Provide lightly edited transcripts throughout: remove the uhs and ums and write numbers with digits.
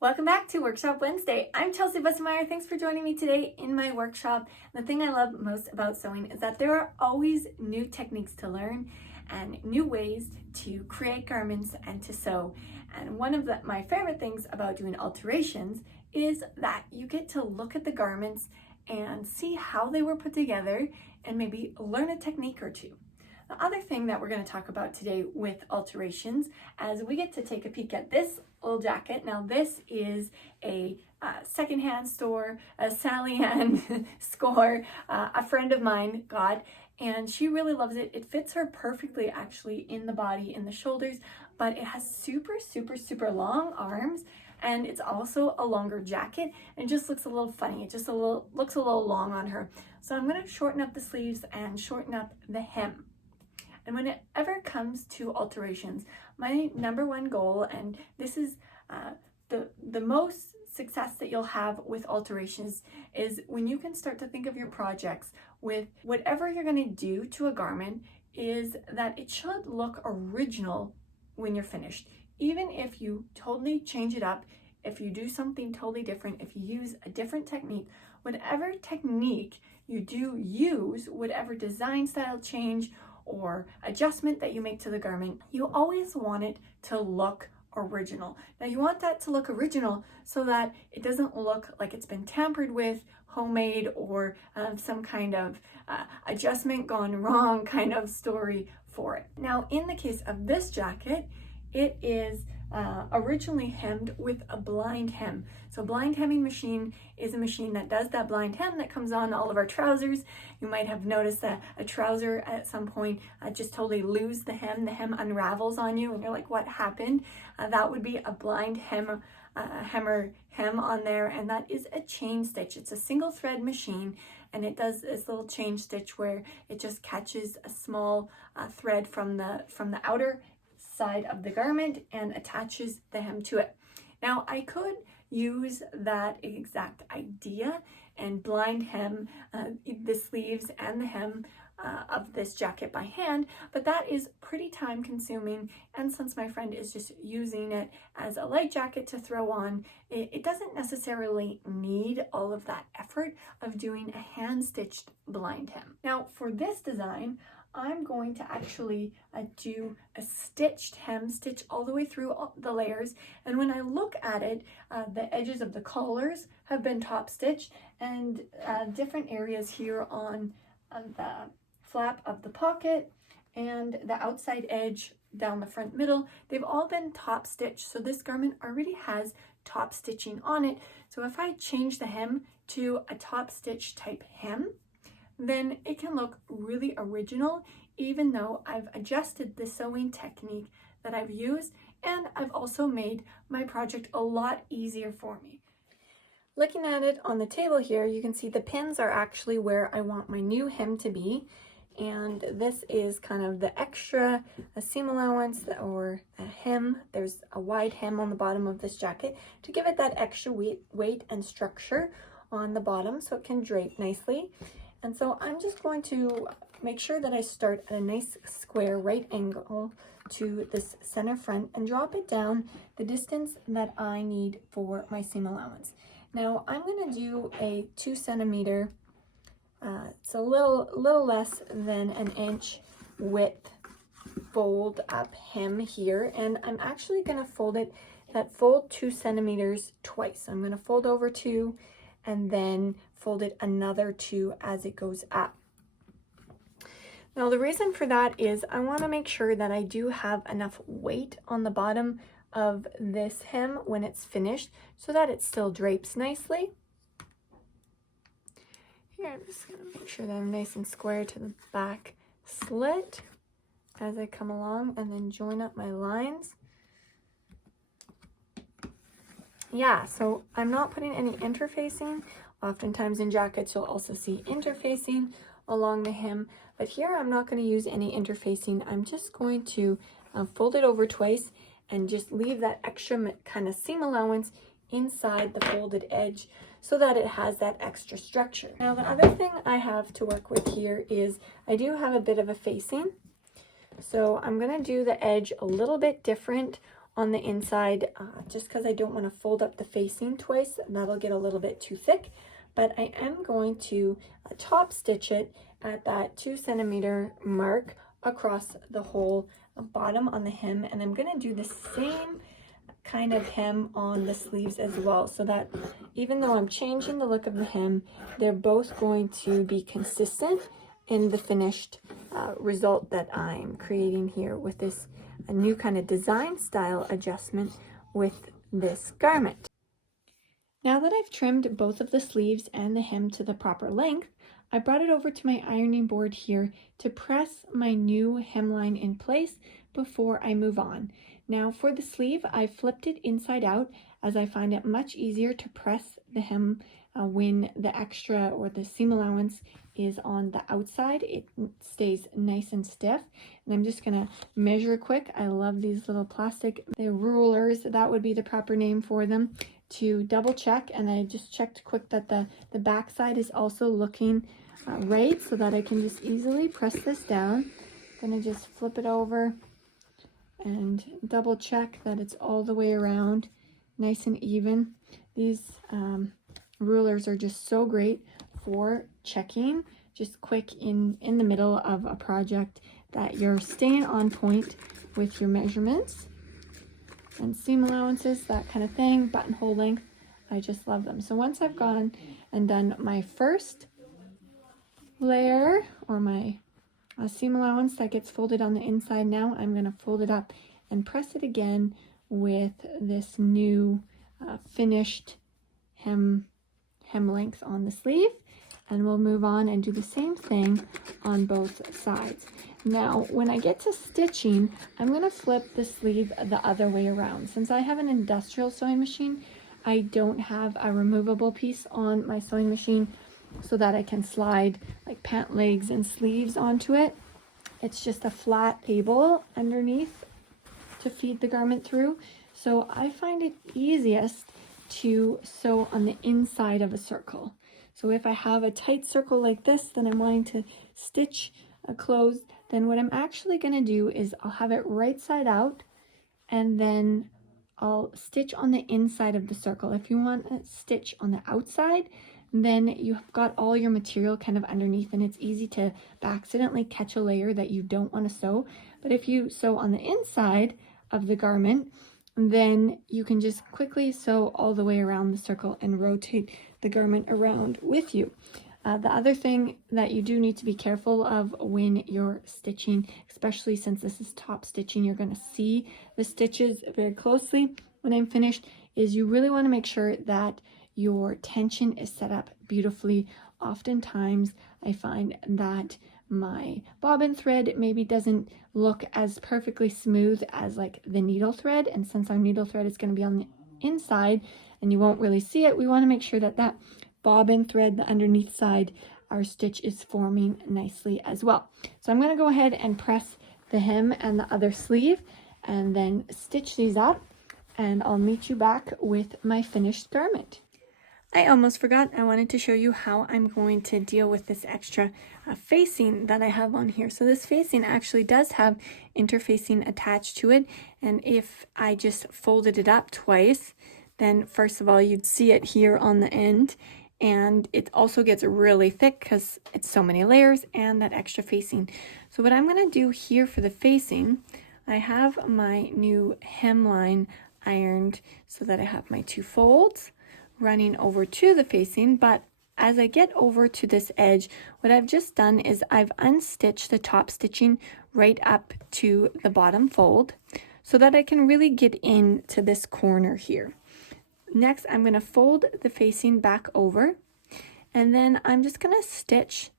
Welcome back to Workshop Wednesday. I'm Chelsea Bussemeyer. Thanks for joining me today in my workshop. The thing I love most about sewing is that there are always new techniques to learn and new ways to create garments and to sew. And one of my favorite things about doing alterations is that you get to look at the garments and see how they were put together and maybe learn a technique or two. The other thing that we're going to talk about today with alterations, as we get to take a peek at this old jacket. Now this is a secondhand store, a Sally Ann score, a friend of mine got, and she really loves it. It fits her perfectly actually in the body, in the shoulders, but it has super long arms, and it's also a longer jacket and just looks a little funny. It just looks a little long on her. So I'm going to shorten up the sleeves and shorten up the hem. And when it ever comes to alterations, my number one goal, and this is the most success that you'll have with alterations, is when you can start to think of your projects with whatever you're going to do to a garment, is that it should look original when you're finished. Even if you totally change it up, if you do something totally different, if you use a different technique, whatever technique you do use, whatever design style change or adjustment that you make to the garment, you always want it to look original. Now you want that to look original so that it doesn't look like it's been tampered with, homemade, or some kind of adjustment gone wrong kind of story for it. Now in the case of this jacket, it is originally hemmed with a blind hem. So blind hemming machine is a machine that does that blind hem that comes on all of our trousers. You might have noticed that a trouser at some point just totally lose the hem unravels on you and you're like, what happened? That would be a blind hem on there, and that is a chain stitch. It's a single thread machine, and it does this little chain stitch where it just catches a small thread from the outer side of the garment and attaches the hem to it. Now I could use that exact idea and blind hem the sleeves and the hem of this jacket by hand, but that is pretty time consuming, and since my friend is just using it as a light jacket to throw on, it doesn't necessarily need all of that effort of doing a hand stitched blind hem. Now for this design, I'm going to actually do a stitched hem, stitch all the way through all the layers. And when I look at it, the edges of the collars have been top stitched, and different areas here on the flap of the pocket and the outside edge down the front middle, they've all been top stitched. So this garment already has top stitching on it. So if I change the hem to a top stitch type hem, then it can look really original, even though I've adjusted the sewing technique that I've used, and I've also made my project a lot easier for me. Looking at it on the table here, you can see the pins are actually where I want my new hem to be, and this is kind of the extra seam allowance or a hem. There's a wide hem on the bottom of this jacket to give it that extra weight and structure on the bottom so it can drape nicely. And so I'm just going to make sure that I start at a nice square right angle to this center front and drop it down the distance that I need for my seam allowance. Now I'm going to do a 2 centimeter, it's a little less than an inch width fold up hem here, and I'm actually going to fold that fold 2 centimeters twice. I'm going to fold over 2 and then fold it another 2 as it goes up. Now the reason for that is I want to make sure that I do have enough weight on the bottom of this hem when it's finished so that it still drapes nicely. Here, I'm just going to make sure that I'm nice and square to the back slit as I come along, and then join up my lines. Yeah, so I'm not putting any interfacing. Oftentimes in jackets you'll also see interfacing along the hem, but here I'm not going to use any interfacing. I'm just going to fold it over twice and just leave that extra kind of seam allowance inside the folded edge so that it has that extra structure. Now the other thing I have to work with here is I do have a bit of a facing, so I'm going to do the edge a little bit different on the inside, just because I don't want to fold up the facing twice. That'll get a little bit too thick, but I am going to top stitch it at that 2 centimeter mark across the whole bottom on the hem, and I'm going to do the same kind of hem on the sleeves as well, so that even though I'm changing the look of the hem, they're both going to be consistent in the finished result that I'm creating here with this new kind of design style adjustment with this garment. Now that I've trimmed both of the sleeves and the hem to the proper length, I brought it over to my ironing board here to press my new hemline in place before I move on. Now for the sleeve, I flipped it inside out as I find it much easier to press the hem when the extra or the seam allowance is on the outside. It stays nice and stiff. And I'm just gonna measure quick. I love these little plastic rulers, that would be the proper name for them, to double check. And I just checked quick that the back side is also looking right, so that I can just easily press this down. I'm gonna just flip it over and double check that it's all the way around nice and even. These rulers are just so great for checking just quick in the middle of a project, that you're staying on point with your measurements and seam allowances, that kind of thing, buttonhole length. I just love them. So once I've gone and done my first layer, or my seam allowance that gets folded on the inside, now I'm going to fold it up and press it again with this new finished hem length on the sleeve, and we'll move on and do the same thing on both sides. Now when I get to stitching, I'm going to flip the sleeve the other way around. Since I have an industrial sewing machine, I don't have a removable piece on my sewing machine so that I can slide like pant legs and sleeves onto it. It's just a flat table underneath to feed the garment through. So I find it easiest to sew on the inside of a circle. So if I have a tight circle like this, then I'm wanting to stitch closed, then what I'm actually going to do is I'll have it right side out, and then I'll stitch on the inside of the circle. If you want to stitch on the outside, then you've got all your material kind of underneath, and it's easy to accidentally catch a layer that you don't want to sew. But if you sew on the inside of the garment, then you can just quickly sew all the way around the circle and rotate the garment around with you. The other thing that you do need to be careful of when you're stitching, especially since this is top stitching, you're going to see the stitches very closely when I'm finished, is you really want to make sure that your tension is set up beautifully. Oftentimes I find that my bobbin thread maybe doesn't look as perfectly smooth as like the needle thread, and since our needle thread is going to be on the inside and you won't really see it, we want to make sure that that bobbin thread, the underneath side, our stitch is forming nicely as well. So I'm going to go ahead and press the hem and the other sleeve and then stitch these up, and I'll meet you back with my finished garment. I almost forgot, I wanted to show you how I'm going to deal with this extra facing that I have on here. So this facing actually does have interfacing attached to it, and if I just folded it up twice, then first of all you'd see it here on the end, and it also gets really thick because it's so many layers and that extra facing. So what I'm going to do here for the facing, I have my new hemline ironed so that I have my 2 folds running over to the facing, but as I get over to this edge, what I've just done is I've unstitched the top stitching right up to the bottom fold so that I can really get into this corner here. Next, I'm going to fold the facing back over, and then I'm just going to stitch,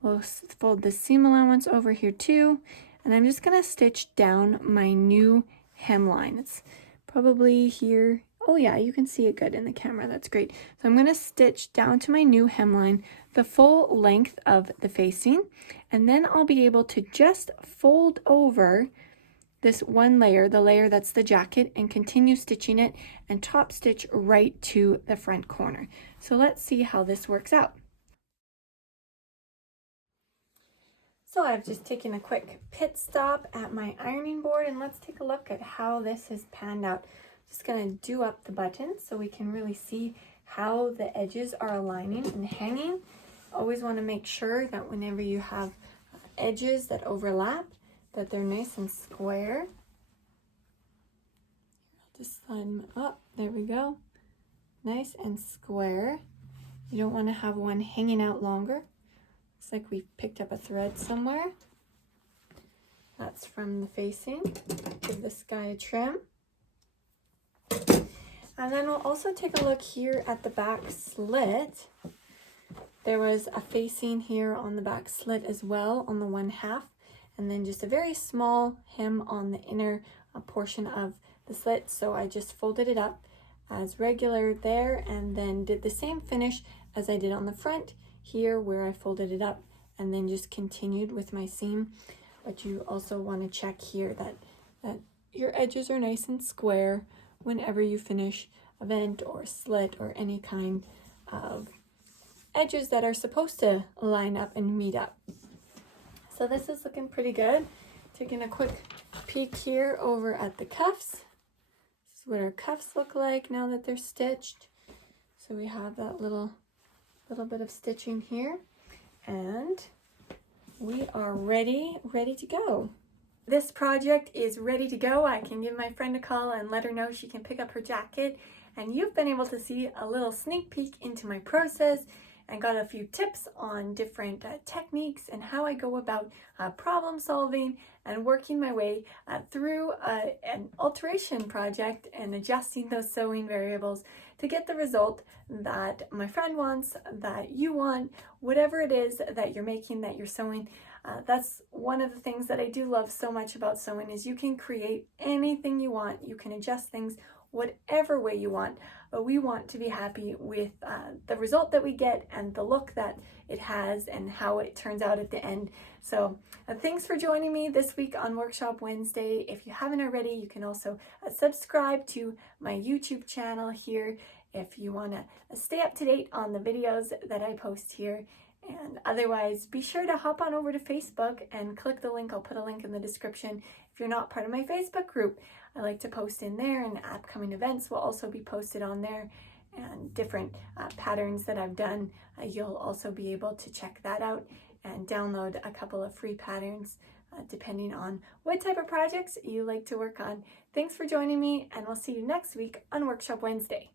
we'll fold the seam allowance over here too, and I'm just going to stitch down my new hemline. It's probably here. Oh yeah, you can see it good in the camera. That's great. So I'm going to stitch down to my new hemline the full length of the facing, and then I'll be able to just fold over this one layer, the layer that's the jacket, and continue stitching it and top stitch right to the front corner. So let's see how this works out. So I've just taken a quick pit stop at my ironing board, and let's take a look at how this has panned out. Just gonna do up the buttons so we can really see how the edges are aligning and hanging. Always want to make sure that whenever you have edges that overlap, that they're nice and square. I'll just slide them up. There we go. Nice and square. You don't want to have one hanging out longer. Looks like we picked up a thread somewhere. That's from the facing. Give this guy a trim. And then we'll also take a look here at the back slit. There was a facing here on the back slit as well on the 1/2, and then just a very small hem on the inner portion of the slit. So I just folded it up as regular there, and then did the same finish as I did on the front here, where I folded it up and then just continued with my seam. But you also want to check here that your edges are nice and square whenever you finish a vent or slit or any kind of edges that are supposed to line up and meet up. So this is looking pretty good. Taking a quick peek here over at the cuffs. This is what our cuffs look like now that they're stitched. So we have that little bit of stitching here, and we are ready to go. This project is ready to go. I can give my friend a call and let her know she can pick up her jacket, and you've been able to see a little sneak peek into my process and got a few tips on different techniques and how I go about problem solving and working my way through an alteration project and adjusting those sewing variables to get the result that my friend wants, that you want, whatever it is that you're making, that you're sewing. That's one of the things that I do love so much about sewing, is you can create anything you want. You can adjust things whatever way you want, but we want to be happy with the result that we get and the look that it has and how it turns out at the end. So thanks for joining me this week on Workshop Wednesday. If you haven't already, you can also subscribe to my YouTube channel here if you want to stay up to date on the videos that I post here. And otherwise, be sure to hop on over to Facebook and click the link. I'll put a link in the description if you're not part of my Facebook group. I like to post in there, and upcoming events will also be posted on there, and different patterns that I've done. You'll also be able to check that out and download a couple of free patterns depending on what type of projects you like to work on. Thanks for joining me, and we'll see you next week on Workshop Wednesday.